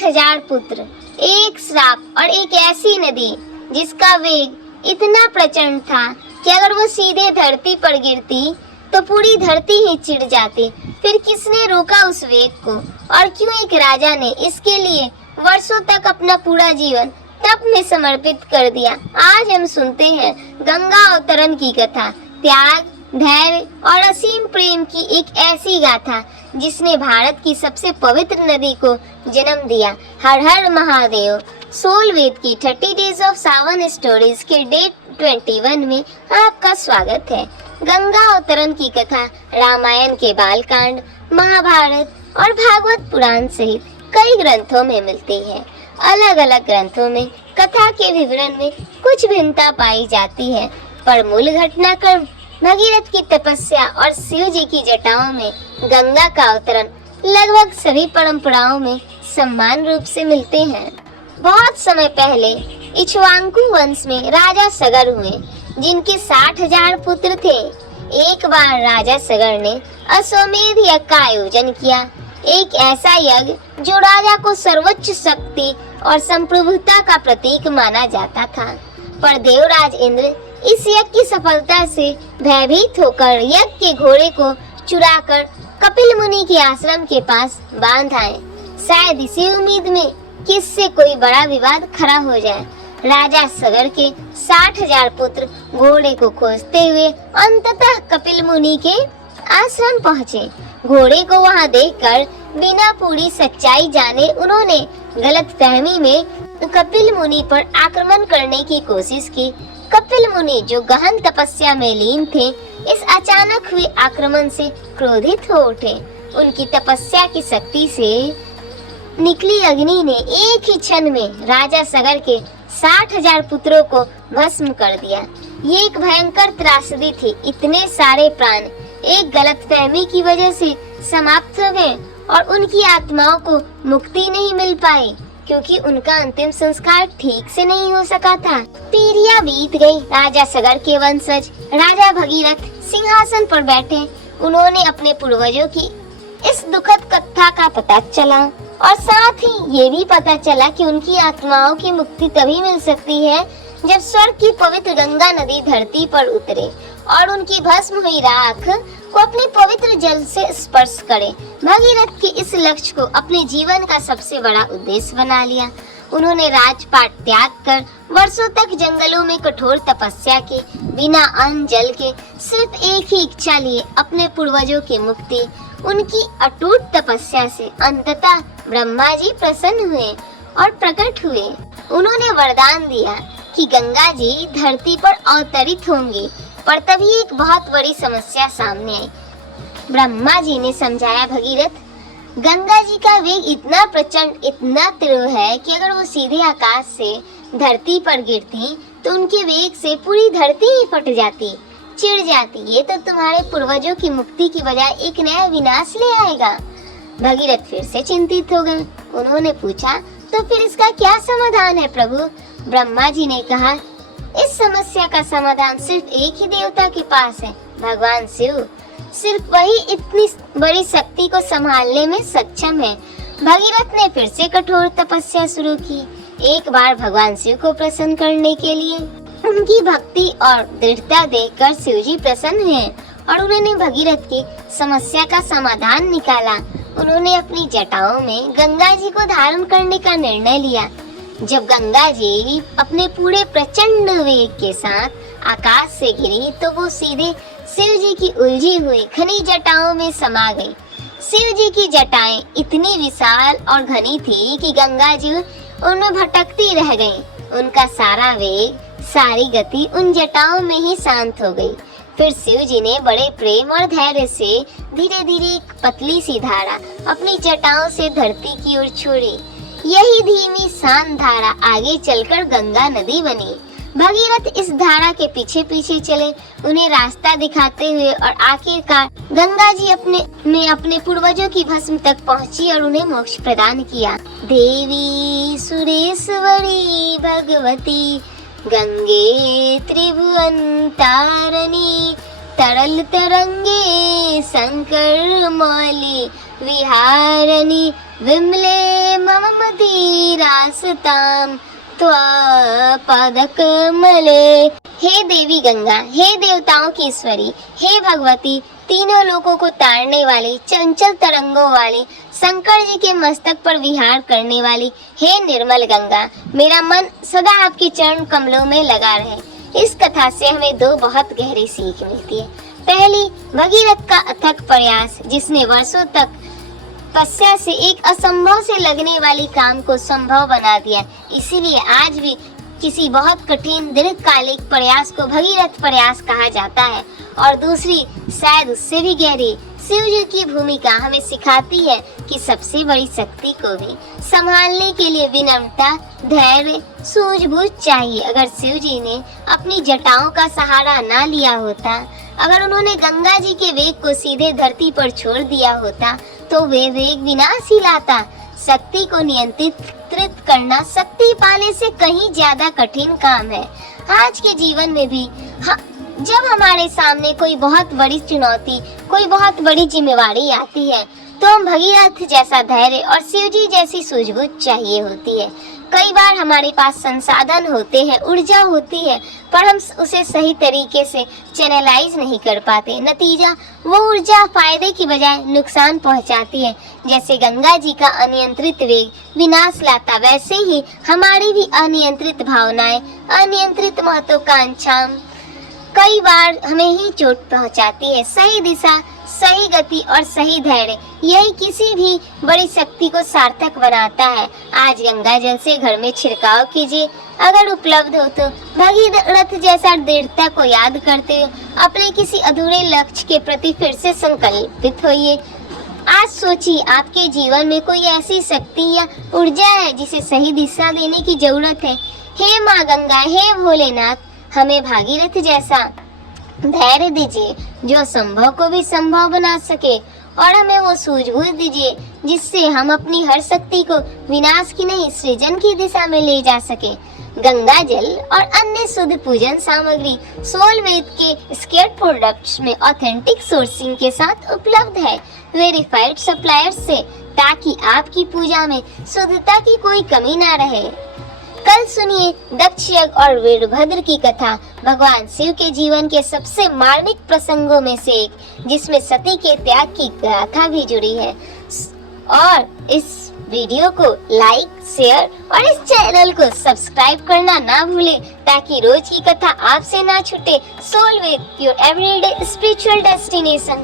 60,000 पुत्र, एक श्राप और एक ऐसी नदी जिसका वेग इतना प्रचंड था कि अगर वो सीधे धरती पर गिरती तो पूरी धरती ही चिढ़ जाती। फिर किसने रोका उस वेग को, और क्यों एक राजा ने इसके लिए वर्षों तक अपना पूरा जीवन तप में समर्पित कर दिया। आज हम सुनते हैं गंगा अवतरण की कथा, त्याग, धैर्य और असीम प्रेम की एक ऐसी गाथा जिसने भारत की सबसे पवित्र नदी को जन्म दिया। हर हर महादेव। सोल वेद की 30 डेज ऑफ सावन स्टोरीज के डे 21 में आपका स्वागत है। गंगा अवतरण की कथा रामायण के बालकांड, महाभारत और भागवत पुराण सहित कई ग्रंथों में मिलती है। अलग अलग ग्रंथों में कथा के विवरण में कुछ भिन्नता पाई जाती है, पर मूल घटनाक्रम भगीरथ की तपस्या और शिव जी की जटाओं में गंगा का अवतरण लगभग सभी परंपराओं में समान रूप से मिलते हैं। बहुत समय पहले इक्ष्वाकु वंश में राजा सगर हुए, जिनके 60,000 पुत्र थे। एक बार राजा सगर ने अश्वमेध यज्ञ का आयोजन किया, एक ऐसा यज्ञ जो राजा को सर्वोच्च शक्ति और संप्रभुता का प्रतीक माना जाता था। पर देवराज इंद्र इस यज्ञ की सफलता से भयभीत होकर यज्ञ के घोड़े को चुराकर कपिल मुनि के आश्रम के पास बांध आए, शायद इसी उम्मीद में कि इससे कोई बड़ा विवाद खड़ा हो जाए। राजा सगर के 60,000 पुत्र घोड़े को खोजते हुए अंततः कपिल मुनि के आश्रम पहुँचे। घोड़े को वहां देखकर बिना पूरी सच्चाई जाने उन्होंने गलतफहमी में कपिल मुनि पर आक्रमण करने की कोशिश की। कपिल मुनि जो गहन तपस्या में लीन थे, इस अचानक हुए आक्रमण से क्रोधित हो उठे। उनकी तपस्या की शक्ति से निकली अग्नि ने एक ही क्षण में राजा सगर के 60,000 पुत्रों को भस्म कर दिया। ये एक भयंकर त्रासदी थी। इतने सारे प्राण एक गलतफहमी की वजह से समाप्त हो गए और उनकी आत्माओं को मुक्ति नहीं मिल पाई, क्योंकि उनका अंतिम संस्कार ठीक से नहीं हो सका था। पीढ़ियां बीत गई। राजा सगर के वंशज राजा भगीरथ सिंहासन पर बैठे। उन्होंने अपने पूर्वजों की इस दुखद कथा का पता चला, और साथ ही ये भी पता चला कि उनकी आत्माओं की मुक्ति तभी मिल सकती है जब स्वर्ग की पवित्र गंगा नदी धरती पर उतरे और उनकी भस्म हुई राख को अपने पवित्र जल से स्पर्श करे। भगीरथ के इस लक्ष्य को अपने जीवन का सबसे बड़ा उद्देश्य बना लिया। उन्होंने राजपाट त्याग कर वर्षों तक जंगलों में कठोर तपस्या की, बिना अन्न जल के सिर्फ एक ही इच्छा लिए, अपने पूर्वजों की मुक्ति। उनकी अटूट तपस्या से अंततः ब्रह्मा जी प्रसन्न हुए और प्रकट हुए। उन्होंने वरदान दिया कि गंगा जी धरती पर अवतरित होंगी, पर तभी एक बहुत बड़ी समस्या सामने आई। ब्रह्मा जी ने समझाया, भगीरथ, गंगा जी का वेग इतना प्रचंड, इतना तीव्र है कि अगर वो सीधे आकाश से धरती पर गिरती तो उनके वेग से पूरी धरती ही फट जाती, चिढ़ जाती। ये तो तुम्हारे पूर्वजों की मुक्ति की बजाय एक नया विनाश ले आएगा। भगीरथ फिर से चिंतित हो गए। उन्होंने पूछा, तो फिर इसका क्या समाधान है प्रभु? ब्रह्मा जी ने कहा, इस समस्या का समाधान सिर्फ एक ही देवता के पास है, भगवान शिव। सिर्फ वही इतनी बड़ी शक्ति को संभालने में सक्षम है। भगीरथ ने फिर से कठोर तपस्या शुरू की, एक बार भगवान शिव को प्रसन्न करने के लिए। उनकी भक्ति और दृढ़ता देखकर शिव जी प्रसन्न हुए और उन्होंने भगीरथ की समस्या का समाधान निकाला। उन्होंने अपनी जटाओं में गंगा जी को धारण करने का निर्णय लिया। जब गंगा जी अपने पूरे प्रचंड वेग के साथ आकाश से गिरी तो वो सीधे शिव जी की उलझी हुई घनी जटाओं में समा गई। शिव जी की जटाएं इतनी विशाल और घनी थी कि गंगा जी उनमें भटकती रह गईं। उनका सारा वेग, सारी गति उन जटाओं में ही शांत हो गई। फिर शिव जी ने बड़े प्रेम और धैर्य से धीरे धीरे एक पतली सी धारा अपनी जटाओं से धरती की ओर छोड़ी। यही धीमी शांत धारा आगे चलकर गंगा नदी बनी। भगीरथ इस धारा के पीछे पीछे चले, उन्हें रास्ता दिखाते हुए, और आखिरकार गंगा जी अपने पूर्वजों की भस्म तक पहुंची और उन्हें मोक्ष प्रदान किया। देवी सुरेश्वरी भगवती गंगे त्रिभुवन तारणी, तरल तरंगे शंकर मौली विहारणी, विमले मम मतिरासताम त्वपादकमले। हे देवी गंगा, हे देवताओं की ईश्वरी, हे भगवती, तीनों लोकों को तारने वाली, चंचल तरंगों वाली, शंकर जी के मस्तक पर विहार करने वाली, हे निर्मल गंगा, मेरा मन सदा आपके चरण कमलों में लगा रहे। इस कथा से हमें दो बहुत गहरी सीख मिलती है। पहली, भगीरथ का अथक प्रयास जिसने वर्षों तक तपस्या से एक असंभव से लगने वाली काम को संभव बना दिया, इसीलिए आज भी किसी बहुत कठिन दीर्घकालिक प्रयास को भगीरथ प्रयास कहा जाता है। और दूसरी, शायद उससे भी गहरी, शिव जी की भूमिका हमें सिखाती है कि सबसे बड़ी शक्ति को भी संभालने के लिए विनम्रता, धैर्य, सूझबूझ चाहिए। अगर शिव जी ने अपनी जटाओं का सहारा ना लिया होता, अगर उन्होंने गंगा जी के वेग को सीधे धरती पर छोड़ दिया होता, तो वे वेग विनाश ही लाता। शक्ति को नियंत्रित करना शक्ति पाने से कहीं ज्यादा कठिन काम है। आज के जीवन में भी जब हमारे सामने कोई बहुत बड़ी चुनौती, कोई बहुत बड़ी जिम्मेवारी आती है, तो हम भगीरथ जैसा धैर्य और शिव जी जैसी सूझबूझ चाहिए होती है। कई बार हमारे पास संसाधन होते हैं, ऊर्जा होती है, पर हम उसे सही तरीके से चैनलाइज नहीं कर पाते। नतीजा, वो ऊर्जा फायदे की बजाय नुकसान पहुंचाती है। जैसे गंगा जी का अनियंत्रित वेग विनाश लाता, वैसे ही हमारी भी अनियंत्रित भावनाएं, अनियंत्रित महत्वाकांक्षाएं कई बार हमें ही चोट पहुंचाती है। सही दिशा, सही गति और सही धैर्य, यही किसी भी बड़ी शक्ति को सार्थक बनाता है। आज गंगा जल से घर में छिड़काव कीजिए, अगर उपलब्ध हो तो भगीरथ जैसा दृढ़ता को याद करते हुए अपने किसी अधूरे लक्ष्य के प्रति फिर से संकल्पित होइए। आज सोचिए, आपके जीवन में कोई ऐसी शक्ति या ऊर्जा है जिसे सही दिशा देने की जरूरत है। हे माँ गंगा, हे भोलेनाथ, हमें भागीरथ जैसा धैर्य दीजिए जो संभव को भी संभव बना सके, और हमें वो सूझबूझ दीजिए जिससे हम अपनी हर शक्ति को विनाश की नहीं, सृजन की दिशा में ले जा सके। गंगा जल और अन्य शुद्ध पूजन सामग्री सोलवेद के स्केट प्रोडक्ट्स में ऑथेंटिक सोर्सिंग के साथ उपलब्ध है, वेरीफाइड सप्लायर्स से, ताकि आपकी पूजा में शुद्धता की कोई कमी ना रहे। कल सुनिए दक्ष यज्ञ और वीरभद्र की कथा, भगवान शिव के जीवन के सबसे मार्मिक प्रसंगों में से एक, जिसमें सती के त्याग की गाथा भी जुड़ी है। और इस वीडियो को लाइक, शेयर और इस चैनल को सब्सक्राइब करना ना भूलें, ताकि रोज की कथा आपसे ना छूटे। सोलवेद, योर एवरीडे स्पिरिचुअल डेस्टिनेशन।